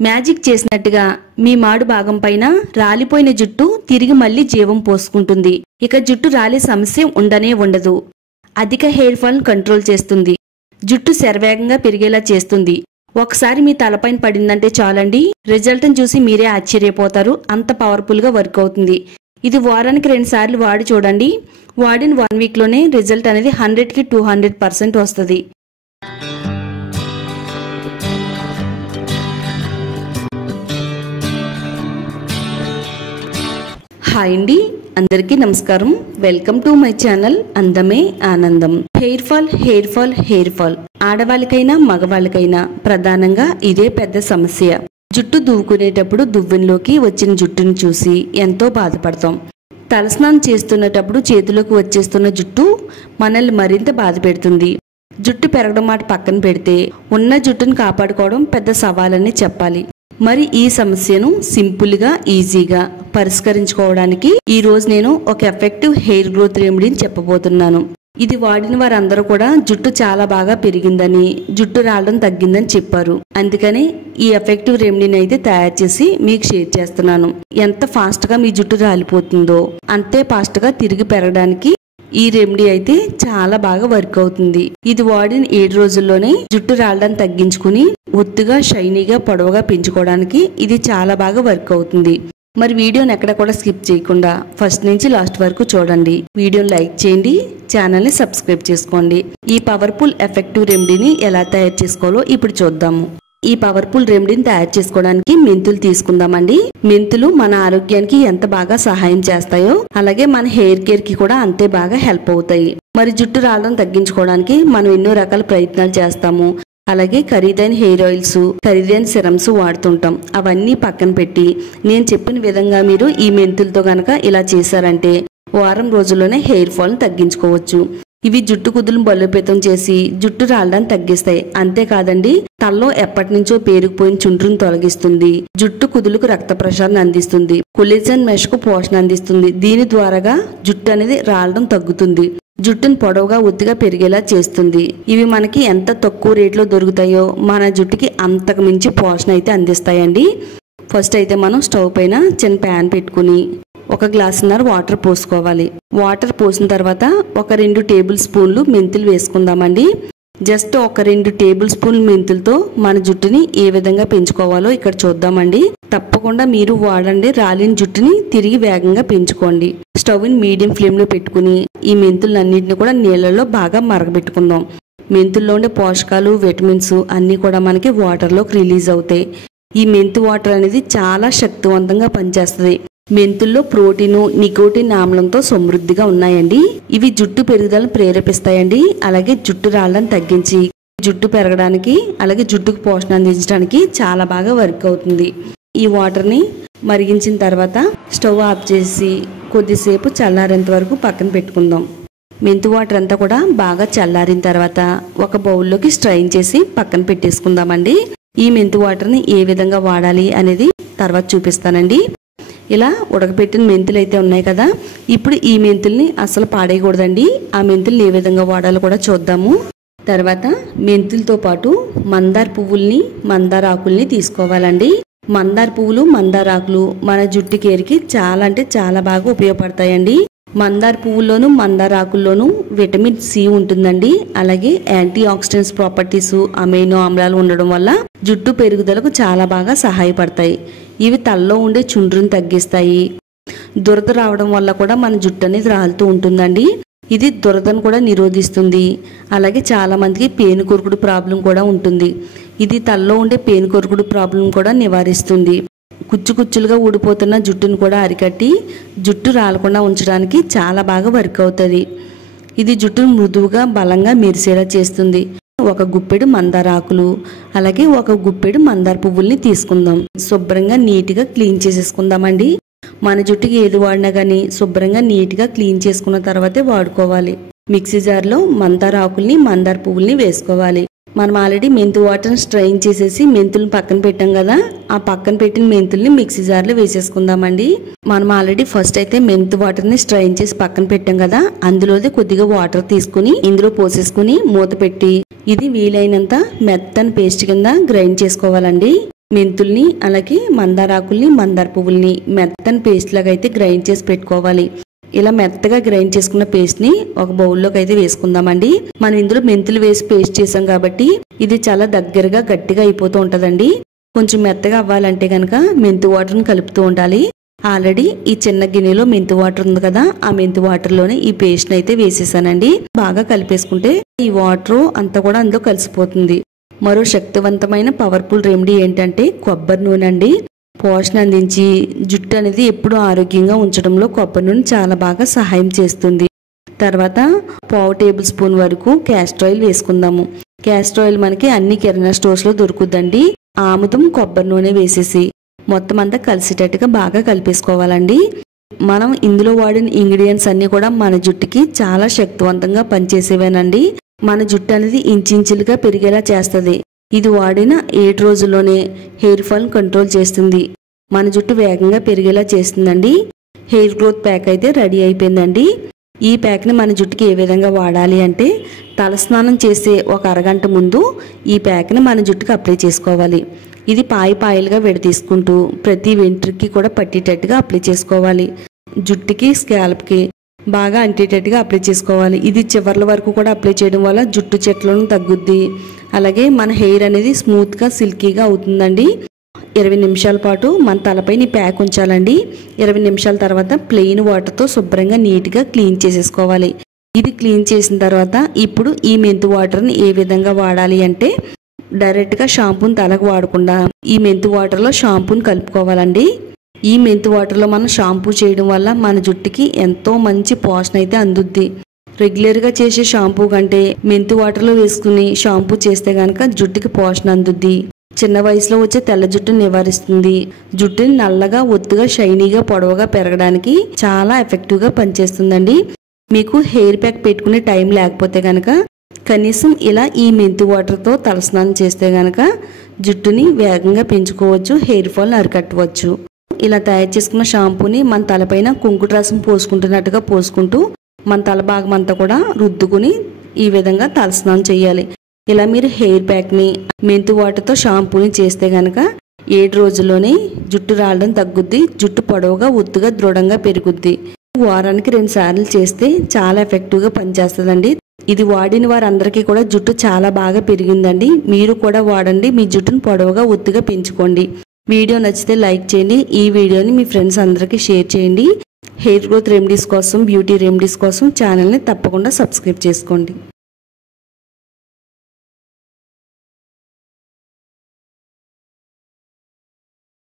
Magic చేసినట్టుగా మీ మాడు భాగం పైన రాలిపోయిన జుట్టు తిరిగి మళ్ళీ జీవం పోసుకుంటుంది. ఇక జుట్టు రాలే సమస్య ఉండనే ఉండదు. అధిక హెయిర్ ఫాల్ కంట్రోల్ చేస్తుంది. జుట్టు శరవేగంగా పెరిగేలా చేస్తుంది. ఒకసారి మీ తలపైన పడిందంటే చాలండి, రిజల్ట్ చూసి మీరే ఆశ్చర్యపోతారు. అంత పవర్ఫుల్ గా వర్క్ అవుతుంది. ఇది వారానికి 2 సార్లు వాడి చూడండి. వాడిన 1 వీక్ లోనే రిజల్ట్ అనేది 100కి 200% వస్తుంది. హాయ్ అండి, అందరికీ నమస్కారం. వెల్కమ్ టు మై ఛానల్ అందమే ఆనందం. హెయిర్ ఫాల్ ఆడవాళ్ళకైనా మగవాళ్ళకైనా ప్రధానంగా ఇదే పెద్ద సమస్య. జుట్టు దువ్వుకునేటప్పుడు దువ్వెనలోకి వచ్చిన జుట్టును చూసి ఎంతో బాధపడతాం. తలస్నానం చేస్తున్నప్పుడు చేతిలోకి వచ్చేస్తున్న జుట్టు మనల్ని మరింత బాధ పెడుతుంది. జుట్టు పెరగడం మాట పక్కన పెడితే ఉన్న జుట్టును కాపాడుకోవడం పెద్ద సవాలని చెప్పాలి. మరి ఈ సమస్యను సింపుల్ గా ఈజీగా పరిష్కరించుకోవడానికి ఈ రోజు నేను ఒక ఎఫెక్టివ్ హెయిర్ గ్రోత్ రెమెడీని చెప్పబోతున్నాను. ఇది వాడిన వారందరూ కూడా జుట్టు చాలా బాగా పెరిగిందని, జుట్టు రాలడం తగ్గిందని చెప్పారు. అందుకని ఈ ఎఫెక్టివ్ రెమెడీని అయితే తయారు చేసి మీకు షేర్ చేస్తున్నాను. ఎంత ఫాస్ట్ గా మీ జుట్టు రాలిపోతుందో అంతే ఫాస్ట్ గా తిరిగి పెరగడానికి ఈ రెమెడీ అయితే చాలా బాగా వర్క్ అవుతుంది. ఇది వాడిన 7 రోజుల్లోనే జుట్టు రాలడం తగ్గించుకుని ఒత్తుగా షైనీగా పొడవుగా పెంచుకోవడానికి ఇది చాలా బాగా వర్క్ అవుతుంది. మరి వీడియోని ఎక్కడ కూడా స్కిప్ చేయకుండా ఫస్ట్ నుంచి లాస్ట్ వరకు చూడండి. వీడియోని లైక్ చేయండి, ఛానల్ ని సబ్స్క్రైబ్ చేసుకోండి. ఈ పవర్ఫుల్ ఎఫెక్టివ్ రెమెడీని ఎలా తయారు చేసుకోవాలో ఇప్పుడు చూద్దాము. ఈ పవర్ఫుల్ రెమెడీని తయారు చేసుకోవడానికి మెంతులు తీసుకుందామండి. మెంతులు మన ఆరోగ్యానికి ఎంత బాగా సహాయం చేస్తాయో అలాగే మన హెయిర్ కేర్ కి కూడా అంతే బాగా హెల్ప్ అవుతాయి. మరి జుట్టు రాలడం తగ్గించుకోవడానికి మనం ఎన్నో రకాల ప్రయత్నాలు చేస్తాము. అలాగే ఖరీదైన హెయిర్ ఆయిల్స్, ఖరీదైన సిరమ్స్ వాడుతుంటాం. అవన్నీ పక్కన పెట్టి నేను చెప్పిన విధంగా మీరు ఈ మెంతులతో గనక ఇలా చేశారంటే వారం రోజుల్లోనే హెయిర్ ఫాల్ తగ్గించుకోవచ్చు. ఇవి జుట్టు కుదులను బలోపేతం చేసి జుట్టు రాలడాన్ని తగ్గిస్తాయి. అంతేకాదండి, తలలో ఎప్పటి నుంచో పేరుకుపోయిన చుండ్రును తొలగిస్తుంది. జుట్టు కుదులకు రక్త ప్రసరణ అందిస్తుంది. కొలేజన్ మెష్ కు పోషణ అందిస్తుంది. దీని ద్వారాగా జుట్టు అనేది రాలడం తగ్గుతుంది. జుట్టును పొడవుగా ఒత్తిగా పెరిగేలా చేస్తుంది. ఇవి మనకి ఎంత తక్కువ రేట్లో దొరుకుతాయో మన జుట్టుకి అంతకు మించి పోషణ అయితే అందిస్తాయండి. ఫస్ట్ అయితే మనం స్టవ్ పైన చిన్న ప్యాన్ పెట్టుకుని 1 గ్లాసున్నర వాటర్ పోసుకోవాలి. వాటర్ పోసిన తర్వాత ఒక 2 టేబుల్ స్పూన్లు మెంతులు వేసుకుందామండి. జస్ట్ ఒక 2 టేబుల్ స్పూన్లు మెంతులతో మన జుట్టుని ఏ విధంగా పెంచుకోవాలో ఇక్కడ చూద్దామండి. తప్పకుండా మీరు వాడండి. రాలిన జుట్టుని తిరిగి వేగంగా పెంచుకోండి. స్టవ్ ని మీడియం ఫ్లేమ్ లో పెట్టుకుని ఈ మెంతులన్నింటినీ కూడా నీళ్ళలో బాగా మరగబెట్టుకుందాం. మెంతుల్లో ఉండే పోషకాలు, విటమిన్స్ అన్ని కూడా మనకి వాటర్ లోకి రిలీజ్ అవుతాయి. ఈ మెంతు వాటర్ అనేది చాలా శక్తివంతంగా పనిచేస్తుంది. మెంతుల్లో ప్రోటీను, నికోటిన్ ఆమ్లంతో సమృద్ధిగా ఉన్నాయండి. ఇవి జుట్టు పెరుగుదలను ప్రేరేపిస్తాయండి. అలాగే జుట్టు రాళ్ళని తగ్గించి జుట్టు పెరగడానికి అలాగే జుట్టుకు పోషణ అందించడానికి చాలా బాగా వర్క్ అవుతుంది. ఈ వాటర్ ని మరిగించిన తర్వాత స్టవ్ ఆఫ్ చేసి కొద్దిసేపు చల్లారేంత వరకు పక్కన పెట్టుకుందాం. మెంతు వాటర్ అంతా కూడా బాగా చల్లారిన తర్వాత ఒక బౌల్లోకి స్ట్రైన్ చేసి పక్కన పెట్టేసుకుందామండి. ఈ మెంతు వాటర్ ని ఏ విధంగా వాడాలి అనేది తర్వాత చూపిస్తానండి. ఇలా ఉడకబెట్టిన మెంతులు అయితే ఉన్నాయి కదా, ఇప్పుడు ఈ మెంతుల్ని అసలు పాడేయకూడదండి. ఆ మెంతుల్ని ఏ విధంగా వాడాలో కూడా చూద్దాము. తర్వాత మెంతులతో పాటు మందార పువ్వుల్ని, మందార ఆకుల్ని తీసుకోవాలండి. మందార పువ్వులు, మందార ఆకులు మన జుట్టు కేర్కి చాలా అంటే చాలా బాగా ఉపయోగపడతాయండి. మందార పువ్వుల్లోను మందార ఆకుల్లోనూ విటమిన్ సి ఉంటుందండి. అలాగే యాంటీ ఆక్సిడెంట్స్ ప్రాపర్టీస్, అమైనో ఆమ్లాలు ఉండడం వల్ల జుట్టు పెరుగుదలకు చాలా బాగా సహాయపడతాయి. ఇవి తలలో ఉండే చుండ్రుని తగ్గిస్తాయి. దురద రావడం వల్ల కూడా మన జుట్టు అనేది రాలుతూ ఉంటుందండి. ఇది దురదను కూడా నిరోధిస్తుంది. అలాగే చాలా మందికి పేను కొరుకుడు ప్రాబ్లం కూడా ఉంటుంది. ఇది తలలో ఉండే పేను కొరుకుడు ప్రాబ్లం కూడా నివారిస్తుంది. కుచ్చు కుచ్చులుగా ఊడిపోతున్న జుట్టును కూడా అరికట్టి జుట్టు రాలకుండా ఉంచడానికి చాలా బాగా వర్క్ అవుతుంది. ఇది జుట్టును మృదువుగా బలంగా మెరిసేలా చేస్తుంది. 1 గుప్పెడు మందార ఆకులు అలాగే 1 గుప్పెడు మందార పువ్వుల్ని తీసుకుందాం. శుభ్రంగా నీట్గా క్లీన్ చేసేసుకుందామండి. మన జుట్టుకి ఏది వాడినా కానీ శుభ్రంగా నీట్గా క్లీన్ చేసుకున్న తర్వాతే వాడుకోవాలి. మిక్సీ జార్లో మందార ఆకుల్ని, మందార పువ్వుల్ని వేసుకోవాలి. మనం ఆల్రెడీ మెంతు వాటర్ని స్ట్రైన్ చేసేసి మెంతులను పక్కన పెట్టాం కదా, ఆ పక్కన పెట్టిన మెంతుల్ని మిక్సీ జార్లో వేసేసుకుందామండి. మనం ఆల్రెడీ ఫస్ట్ అయితే మెంతు వాటర్ని స్ట్రైన్ చేసి పక్కన పెట్టాం కదా, అందులోదే కొద్దిగా వాటర్ తీసుకుని ఇందులో పోసేసుకుని మూత పెట్టి ఇది వీలైనంత మెత్తని పేస్ట్ కింద గ్రైండ్ చేసుకోవాలండి. మెంతుల్ని అలాగే మందారాకుల్ని మందార పువ్వుల్ని మెత్తని పేస్ట్ లాగా అయితే గ్రైండ్ చేసి పెట్టుకోవాలి. ఇలా మెత్తగా గ్రైండ్ చేసుకున్న పేస్ట్ ని ఒక బౌల్లోకి అయితే వేసుకుందామండి. మనం ఇందులో మెంతులు వేసి పేస్ట్ చేసాం కాబట్టి ఇది చాలా దగ్గరగా గట్టిగా అయిపోతూ ఉంటదండి. కొంచెం మెత్తగా అవ్వాలంటే కనుక మెంతు వాటర్ని కలుపుతూ ఉండాలి. ఆల్రెడీ ఈ చిన్న గిన్నెలో మెంతు వాటర్ ఉంది కదా, ఆ మెంతు వాటర్ లోనే ఈ పేస్ట్ ని అయితే వేసేసానండి. బాగా కలిపేసుకుంటే ఈ వాటర్ అంతా కూడా అందులో కలిసిపోతుంది. మరో శక్తివంతమైన పవర్ఫుల్ రెమెడీ ఏంటంటే కొబ్బరి నూనె అండి. పోషణ అందించి జుట్టు అనేది ఎప్పుడు ఆరోగ్యంగా ఉంచడంలో కొబ్బరి నూనె చాలా బాగా సహాయం చేస్తుంది. తర్వాత 1/2 టేబుల్ స్పూన్ వరకు క్యాస్టర్ ఆయిల్ వేసుకుందాము. క్యాస్టర్ ఆయిల్ మనకి అన్ని కిరాణా స్టోర్స్ లో దొరుకుద్దండి. ఆముదం కొబ్బరి నూనె వేసేసి మొత్తం అంతా కలిసేటట్టుగా బాగా కలిపేసుకోవాలండి. మనం ఇందులో వాడిన ఇంగ్రీడియంట్స్ అన్ని కూడా మన జుట్టుకి చాలా శక్తివంతంగా పనిచేసేవేనండి. మన జుట్టు అనేది ఇంచులుగా పెరిగేలా చేస్తుంది. ఇది వాడిన 7 రోజుల్లోనే హెయిర్ ఫాల్ కంట్రోల్ చేస్తుంది. మన జుట్టు వేగంగా పెరిగేలా చేస్తుందండి. హెయిర్ గ్రోత్ ప్యాక్ అయితే రెడీ అయిపోయిందండి. ఈ ప్యాక్ని మన జుట్టుకి ఏ విధంగా వాడాలి అంటే తలస్నానం చేసే ఒక అరగంట ముందు ఈ ప్యాక్ని మన జుట్టుకి అప్లై చేసుకోవాలి. ఇది పాయలుగా విడదీసుకుంటూ ప్రతి వెంట్రుకి కూడా పట్టేటట్టుగా అప్లై చేసుకోవాలి. జుట్టుకి స్కాల్ప్కి బాగా అంటేటట్టుగా అప్లై చేసుకోవాలి. ఇది చివర్ల వరకు కూడా అప్లై చేయడం వల్ల జుట్టు చెట్లను తగ్గుద్ది. అలాగే మన హెయిర్ అనేది స్మూత్గా సిల్కీగా అవుతుందండి. 20 నిమిషాల పాటు మన తలపైన ప్యాక్ ఉంచాలండి. 20 నిమిషాల తర్వాత ప్లెయిన్ వాటర్తో శుభ్రంగా నీట్గా క్లీన్ చేసేసుకోవాలి. ఇది క్లీన్ చేసిన తర్వాత ఇప్పుడు ఈ మెంతు వాటర్ని ఏ విధంగా వాడాలి అంటే డైరెక్ట్గా షాంపూని తలకు వాడకుండా ఈ మెంతు వాటర్లో షాంపూని కలుపుకోవాలండి. ఈ మెంతు వాటర్లో మనం షాంపూ చేయడం వల్ల మన జుట్టుకి ఎంతో మంచి పోషణ అయితే అందుద్ది. రెగ్యులర్గా చేసే షాంపూ కంటే మెంతు వాటర్లో వేసుకుని షాంపూ చేస్తే కనుక జుట్టుకి పోషణ అందుద్ది. చిన్న వయసులో వచ్చే తెల్ల జుట్టుని నివారిస్తుంది. జుట్టుని నల్లగా ఒత్తుగా షైనీగా పొడవుగా పెరగడానికి చాలా ఎఫెక్టివ్గా పనిచేస్తుందండి. మీకు హెయిర్ ప్యాక్ పెట్టుకునే టైం లేకపోతే కనుక కనీసం ఇలా ఈ మెంతు వాటర్తో తలస్నానం చేస్తే కనుక జుట్టుని వేగంగా పెంచుకోవచ్చు, హెయిర్ ఫాల్ని అరికట్టవచ్చు. ఇలా తయారు చేసుకున్న షాంపూని మన తలపైన కుంకుడు రసం పోసుకుంటున్నట్టుగా పోసుకుంటూ మన తల భాగం అంతా కూడా రుద్దుకుని ఈ విధంగా తలస్నానం చేయాలి. ఇలా మీరు హెయిర్ ప్యాక్ని మెంతు వాటర్తో షాంపూని చేస్తే కనుక 7 రోజుల్లోనే జుట్టు రాలడం తగ్గుద్ది. జుట్టు పొడవుగా ఒత్తుగా దృఢంగా పెరుగుద్ది. వారానికి 2 సార్లు చేస్తే చాలా ఎఫెక్టివ్గా పనిచేస్తుందండి. ఇది వాడిన వారందరికీ కూడా జుట్టు చాలా బాగా పెరిగిందండి. మీరు కూడా వాడండి. మీ జుట్టును పొడవుగా ఒత్తుగా పెంచుకోండి. వీడియో నచ్చితే లైక్ చేయండి. ఈ వీడియోని మీ ఫ్రెండ్స్ అందరికీ షేర్ చేయండి. హెయిర్ గ్రోత్ రెమెడీస్ కోసం, బ్యూటీ రెమెడీస్ కోసం ఛానల్ని తప్పకుండా సబ్స్క్రైబ్ చేసుకోండి.